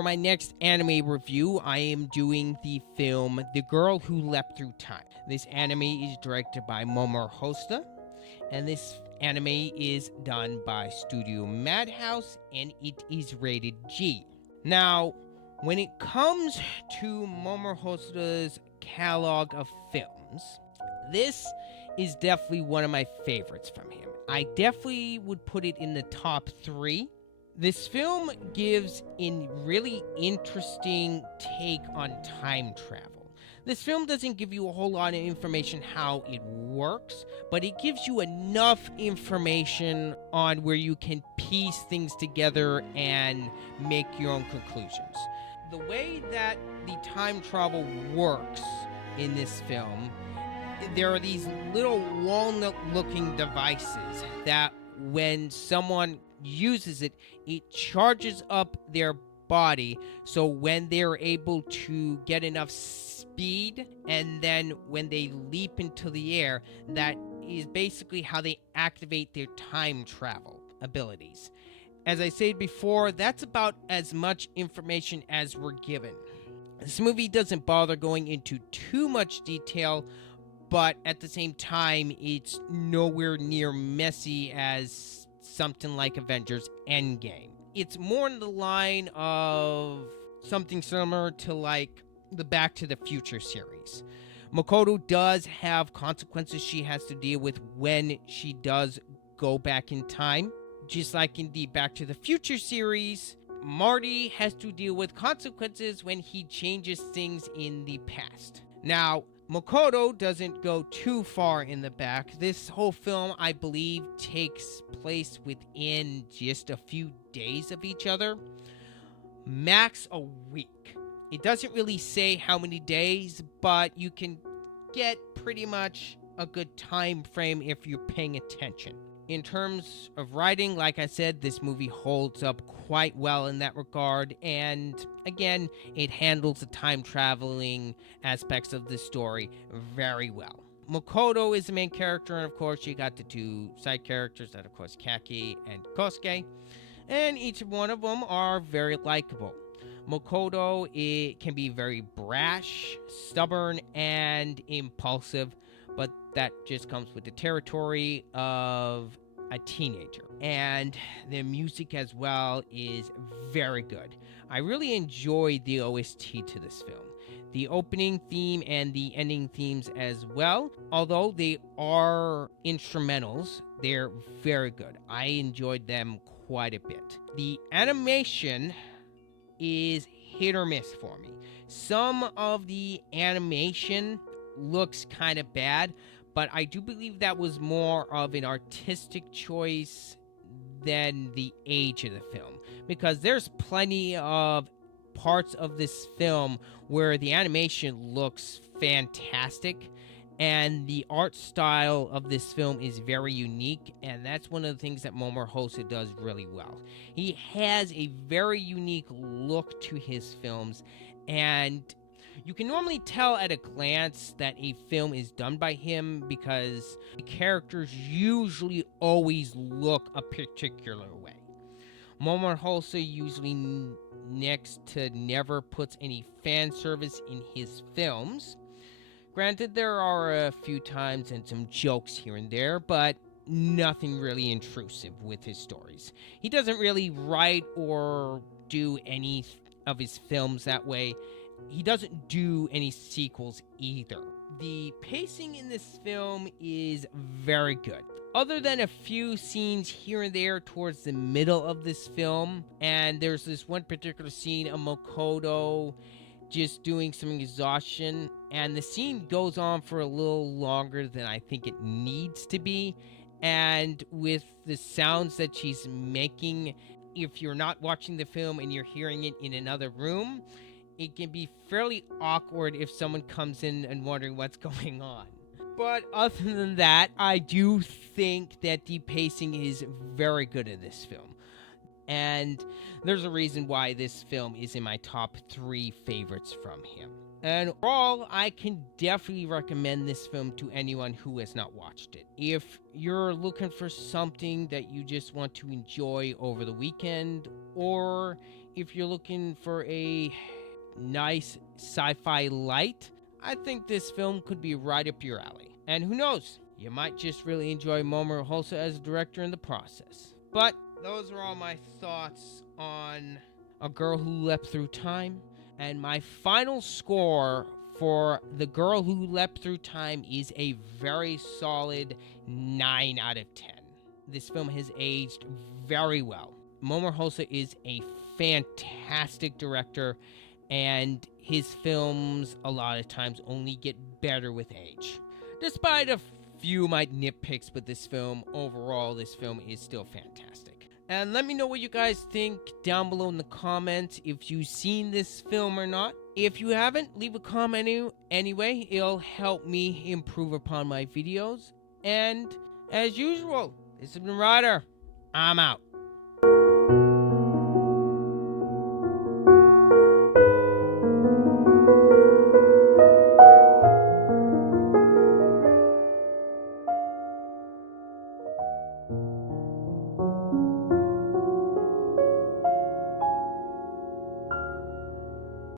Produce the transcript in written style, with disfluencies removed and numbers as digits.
For my next anime review, I am doing the film The Girl Who Leapt Through Time. This anime is directed by Momor Hosta, and this anime is done by Studio Madhouse, and it is rated G. Now, when it comes to Momor Hosta's catalog of films, this is definitely one of my favorites from him. I definitely would put it in the top 3. This film gives a really interesting take on time travel. This film doesn't give you a whole lot of information how it works, but it gives you enough information on where you can piece things together and make your own conclusions. The way that the time travel works in this film, there are these little walnut-looking devices that when someone uses it, it charges up their body, so when they're able to get enough speed, and then when they leap into the air, that is basically how they activate their time travel abilities. As I said before, that's about as much information as we're given. This movie doesn't bother going into too much detail, but at the same time, it's nowhere near messy as something like Avengers Endgame. It's more in the line of something similar to like the Back to the Future series. Makoto does have consequences she has to deal with when she does go back in time. Just like in the Back to the Future series, Marty has to deal with consequences when he changes things in the past. Now, Makoto doesn't go too far in the back. This whole film, I believe, takes place within just a few days of each other. Max a week. It doesn't really say how many days, but you can get pretty much a good time frame if you're paying attention. In terms of writing, like I said, this movie holds up quite well in that regard, and again, it handles the time traveling aspects of the story very well. Makoto is the main character, and of course, you got the 2 side characters, that of course Kaki and Kosuke, and each one of them are very likable. Makoto, it can be very brash, stubborn, and impulsive, but that just comes with the territory of a teenager. And the music as well is very good. I really enjoyed the OST to this film. The opening theme and the ending themes as well, although they are instrumentals, they're very good. I enjoyed them quite a bit. The animation is hit or miss for me. Some of the animation looks kind of bad, but I do believe that was more of an artistic choice than the age of the film, because there's plenty of parts of this film where the animation looks fantastic, and the art style of this film is very unique, and that's one of the things that Momor Hosta does really well. He has a very unique look to his films, and you can normally tell at a glance that a film is done by him because the characters usually always look a particular way. Momor Hosta usually next to never puts any fan service in his films. Granted, there are a few times and some jokes here and there, but nothing really intrusive with his stories. He doesn't really write or do any of his films that way. He doesn't do any sequels either. The pacing in this film is very good. Other than a few scenes here and there towards the middle of this film, and there's this one particular scene of Makoto just doing some exhaustion, and the scene goes on for a little longer than I think it needs to be, and with the sounds that she's making, if you're not watching the film and you're hearing it in another room, it can be fairly awkward if someone comes in and wondering what's going on. But other than that, I do think that the pacing is very good in this film. And there's a reason why this film is in my top 3 favorites from him. And overall, I can definitely recommend this film to anyone who has not watched it. If you're looking for something that you just want to enjoy over the weekend, or if you're looking for a nice sci-fi light, I think this film could be right up your alley. And who knows, you might just really enjoy Mamoru Hosoda as a director in the process. But those are all my thoughts on A Girl Who Leapt Through Time. And my final score for The Girl Who Leapt Through Time is a very solid 9 out of 10. This film has aged very well. Mamoru Hosoda is a fantastic director, and his films a lot of times only get better with age. Despite a few of my nitpicks with this film, overall this film is still fantastic. And let me know what you guys think down below in the comments if you've seen this film or not. If you haven't, leave a comment anyway. It'll help me improve upon my videos. And as usual, this has been Ryder. I'm out.